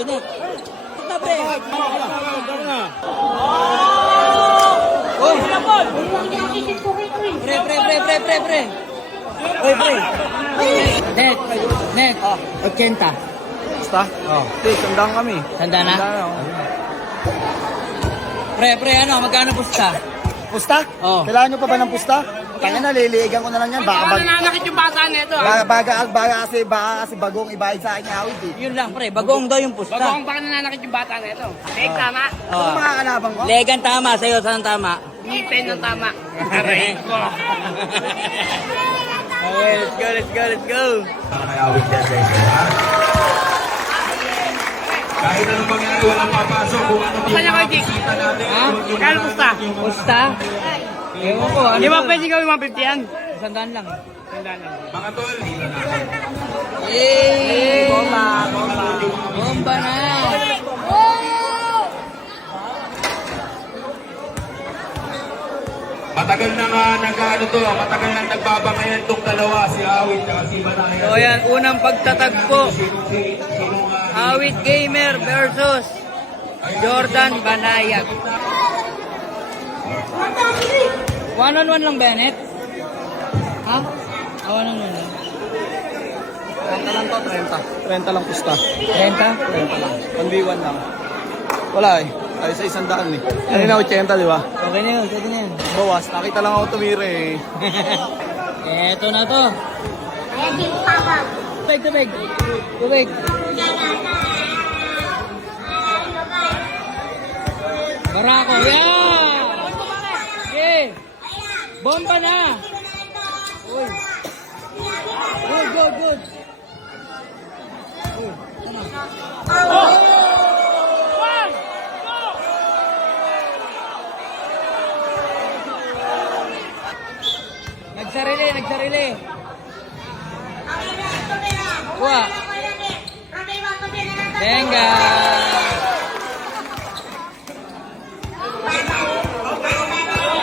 Uy, net. Ito, pre. Uy. Pre. Uy, pre. Net. 80. Basta? Oo. Hindi, sandaan kami. Tanda na? Pre, ano, magkano pusta? Pusta? Oo. Kailangan nyo pa ba ng pusta? Tangin na, liliigan ko na lang yan. Baka nananakit yung bata nito. baka kasi bagong ibayad sa akin ni Awit eh. Yun lang, pre. Bagoong daw yung pusta. Bagong baka nananakit yung bata nito. Leg tama. Ano mga kalabang ko? Legan tama. Sa'yo, saan tama? Ipen ng tama. Aray ko. Okay, let's go. Nakakayawit yan guys. Kahit anong mangyari, walang papasok. Kung ano Saan niya kayo, Jake? Ha? Kaya pusta? Pusta? Ewan ko, ano? Di ba pwede gawin 150 yan? Sandaan lang. mga tol, dito na. Bomba na! Matagal na nga matagal na nagbabangayan tong dalawa, si Awit at si Banaya. So yan, unang pagtatagpo. Awit Gamer versus Jordan Banayag. 1-on-1 lang, Bennett? Ha? 1-on-1 lang. 30 lang to, 30. 30 lang pusta. 30? 30 lang. 1v1 lang. Wala eh. Ay sa 100 eh. Kanina 80, di ba? Okay na yun, pwede na yun. Bawas, nakita lang ako tumira eh. Eto na to. Tubig. Barako, yeah! Okay. Bomba na! Uy. Good. Nagsarili. Kuha. Venga.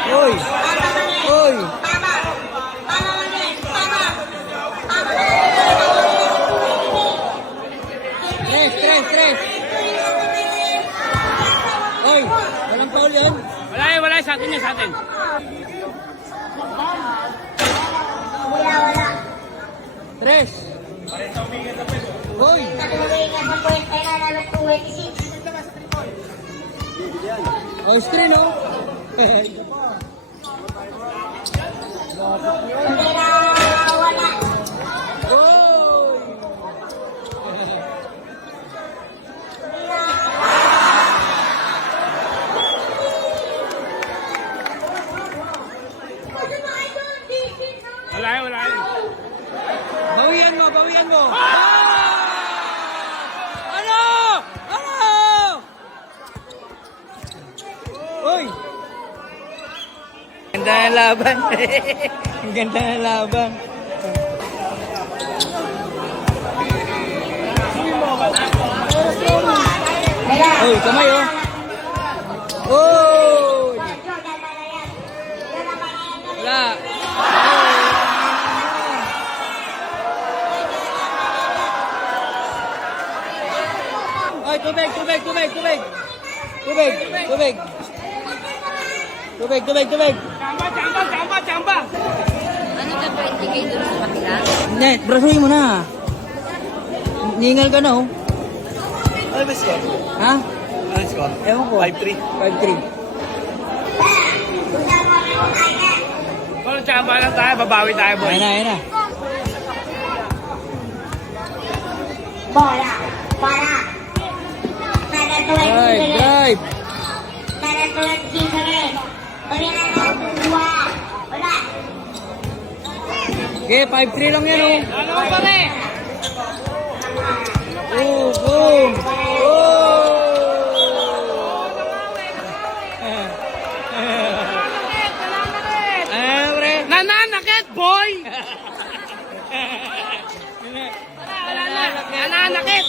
Uy. Tres. Uy, walang foul yan. Wala sa atin. Tres. Uy. Oh, screen, oh. Wala. Bawian mo. Ano? Uy. Ganda ng laban. Ang ganda ng laban. Uy, kamay, oh. Uy. Wala. Ay, tubig. Chamba. Ano ka pa indicator sa kapila? Net, brasuhin mo na. Ningal ka na, oh. Ano ba score? Ha? Ano score? Ewan ko. 5-3. 5-3. Kung chamba lang tayo, babawi tayo, boy. Ayan na. Drive. Okay, 5-3 lang yan, oh. Ano pa rin? Boom. Nananakit, boy! Nananakit!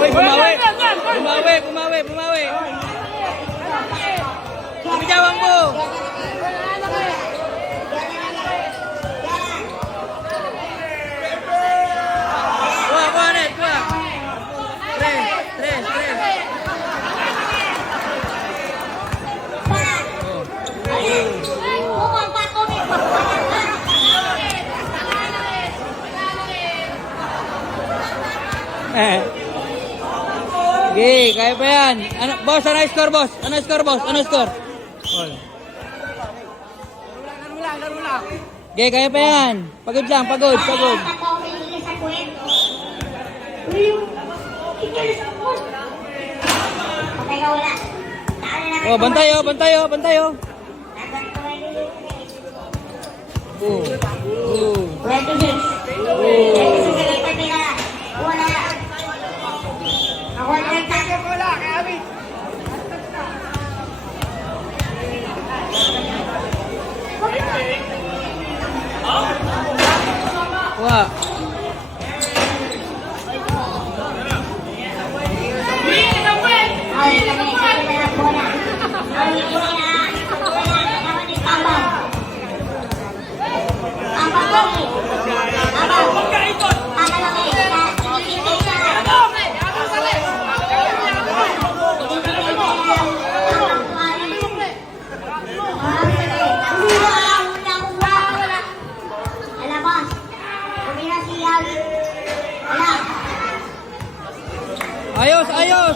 Uy, bumawi. Bitawan mo. Okay, kaya pa yan. Ano, boss, ano score, boss? Ano score, boss? Ano score? Okay, kaya pa yan. Pagod lang, pagod. Oh, bantay. Wah.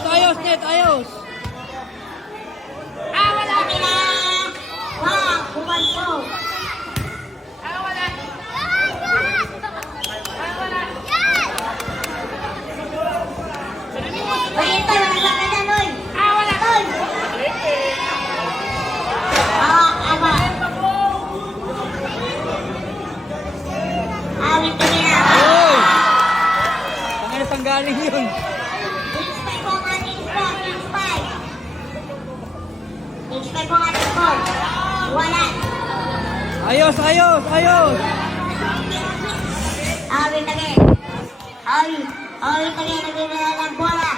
Ayos, net, ayos. Oh! Tangan na galing yun. Ayos. Awi lagi, nagbibigay ng bola.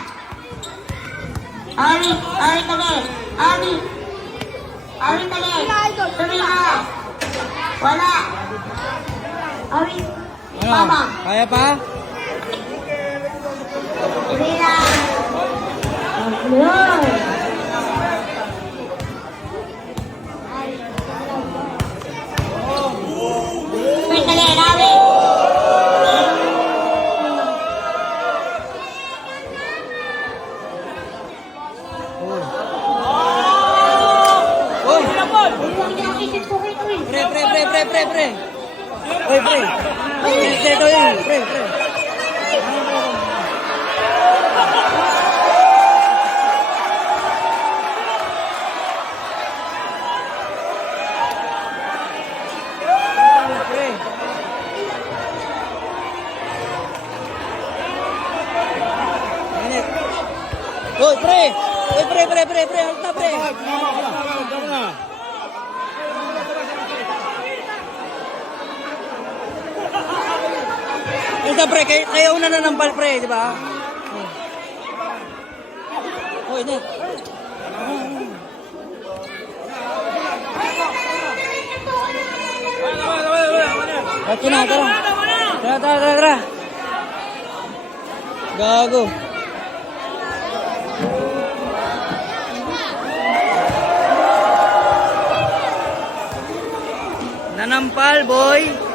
Awi lagi, tumira. Wala. Awi, Ano? Kaya pa? tumira. Ayun. Oy! Pre. Oy, pre. Ito yun, pre. Oy, pre. Halta, pre. Halta, pre. Kaya una na ng ball, pre, di ba? Oy, net. Ito na, tara. Gago. Nanampal, boy.